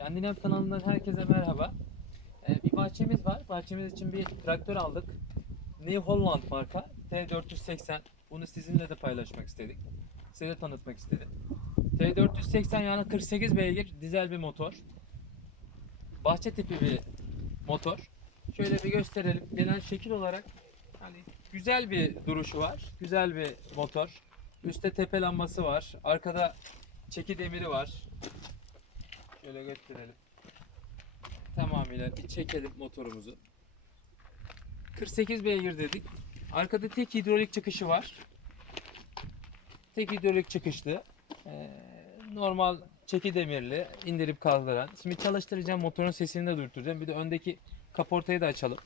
Kendine Yap kanalından herkese merhaba. Ee, bir bahçemiz var. Bahçemiz için bir traktör aldık. New Holland marka T480. Bunu sizinle de paylaşmak istedik. Size de tanıtmak istedim. T480 yani 48 beygir dizel bir motor. Bahçe tipi bir motor. Şöyle bir gösterelim. Genel şekil olarak hani güzel bir duruşu var. Güzel bir motor. Üstte tepe lambası var. Arkada çeki demiri var. Şöyle gösterelim. Tamamıyla çekelim motorumuzu. 48 beygir dedik. Arkada tek hidrolik çıkışı var. Tek hidrolik çıkışlı. Ee, normal çeki demirli indirip kaldıran. Şimdi çalıştıracağım motorun sesini de durduracağım. Bir de öndeki kaportayı da açalım.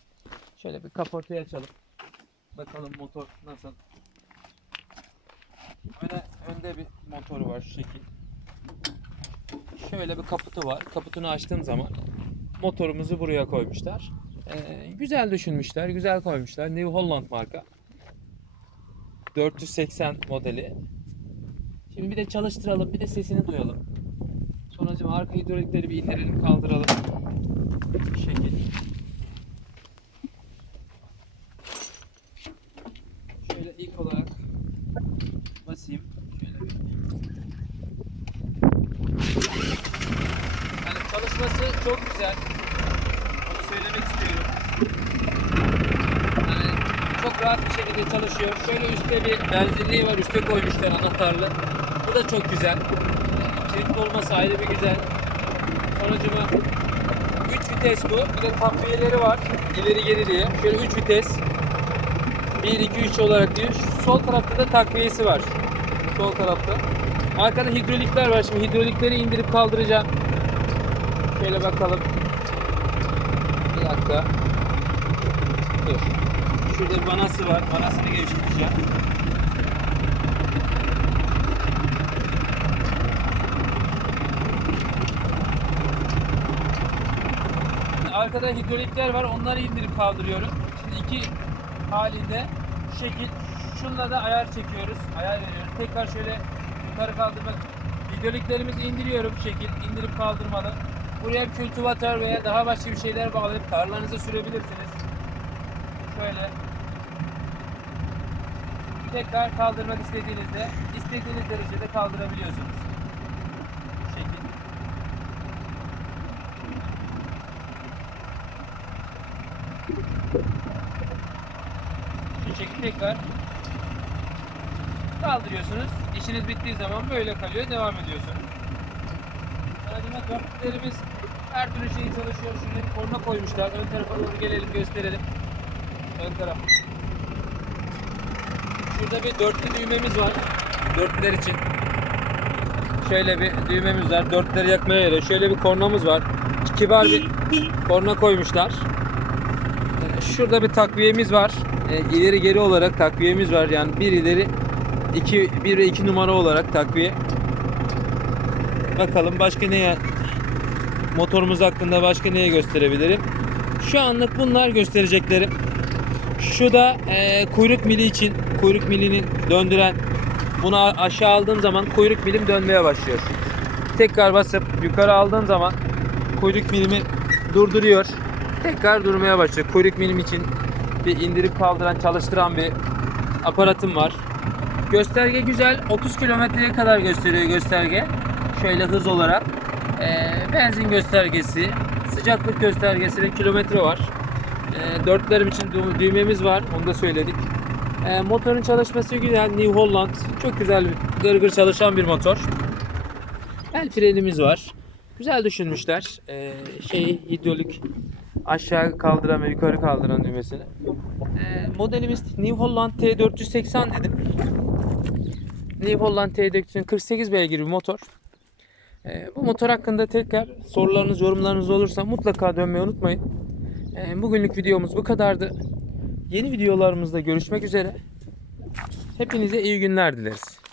Şöyle bir kaportayı açalım. Bakalım motor nasıl. Öne, önde bir motoru var şu şekil. Şöyle bir kaputu var. Kaputunu açtığım zaman motorumuzu buraya koymuşlar. Ee, güzel düşünmüşler, güzel koymuşlar. New Holland marka. 480 modeli. Şimdi bir de çalıştıralım, bir de sesini duyalım. Sonracığım arka hidrolikleri bir indirelim, kaldıralım. Bu şekil. Şöyle ilk olarak basayım. Şöyle bir. Yani çalışması çok güzel. Onu söylemek istiyorum. Yani çok rahat bir şekilde çalışıyor. Şöyle üstte bir benzinliği var. Üste koymuşlar anahtarlı. Bu da çok güzel. Kilitli olması ayrı bir güzel. Sonucuma 3 vites bu. Bir de takviyeleri var. İleri geri diye. Şöyle 3 vites. 1, 2, 3 olarak diyor. Şu sol tarafta da takviyesi var. Sol tarafta. Arkada hidrolikler var. Şimdi hidrolikleri indirip kaldıracağım. Şöyle bakalım. Bir dakika. Dur. Şurada vanası var. Vanasını gevşeteceğim. Arkada hidrolikler var. Onları indirip kaldırıyorum. Şimdi iki halinde şu şekil şunla da ayar çekiyoruz. Ayar veriyoruz. Tekrar şöyle yukarı kaldırmak. Hidroliklerimizi indiriyorum bu şekil. indirip kaldırmalı. Buraya kültivatör veya daha başka bir şeyler bağlayıp tarlanıza sürebilirsiniz. Şöyle. Tekrar kaldırmak istediğinizde istediğiniz derecede kaldırabiliyorsunuz. Bu şekil. Şu şekilde tekrar kaldırıyorsunuz. İşiniz bittiği zaman böyle kalıyor. Devam ediyorsunuz. Aracıma dörtlüklerimiz her türlü şey çalışıyor. Şuraya bir korna koymuşlar. Ön tarafa doğru gelelim gösterelim. Ön taraf. Şurada bir dörtlü düğmemiz var. Dörtlüler için. Şöyle bir düğmemiz var. Dörtleri yakmaya yarıyor. Şöyle bir kornamız var. Kibar bir korna koymuşlar. Ee, Şurada bir takviyemiz var. Ee, ileri geri olarak takviyemiz var. Yani bir ileri iki, bir ve iki numara olarak takviye. Bakalım başka neye motorumuz hakkında başka neye gösterebilirim. Şu anlık bunlar göstereceklerim. Şu da e, kuyruk mili için kuyruk milinin döndüren bunu aşağı aldığım zaman kuyruk milim dönmeye başlıyor. Tekrar basıp yukarı aldığım zaman kuyruk milimi durduruyor. Tekrar durmaya başlıyor. Kuyruk milim için bir indirip kaldıran çalıştıran bir aparatım var. Gösterge güzel. 30 kilometreye kadar gösteriyor gösterge. Şöyle hız olarak. Ee, benzin göstergesi, sıcaklık göstergesi ve kilometre var. Ee, dörtlerim için dü- düğmemiz var. Onu da söyledik. Ee, motorun çalışması güzel. New Holland. Çok güzel, gırgır çalışan bir motor. El frenimiz var. Güzel düşünmüşler. Ee, şey hidrolik aşağı kaldıran ve yukarı kaldıran düğmesini. Ee, modelimiz New Holland T480 dedim. New Holland T480 48 beygir bir motor. Ee, bu motor hakkında tekrar sorularınız, yorumlarınız olursa mutlaka dönmeyi unutmayın. Ee, bugünlük videomuz bu kadardı. Yeni videolarımızda görüşmek üzere. Hepinize iyi günler dileriz.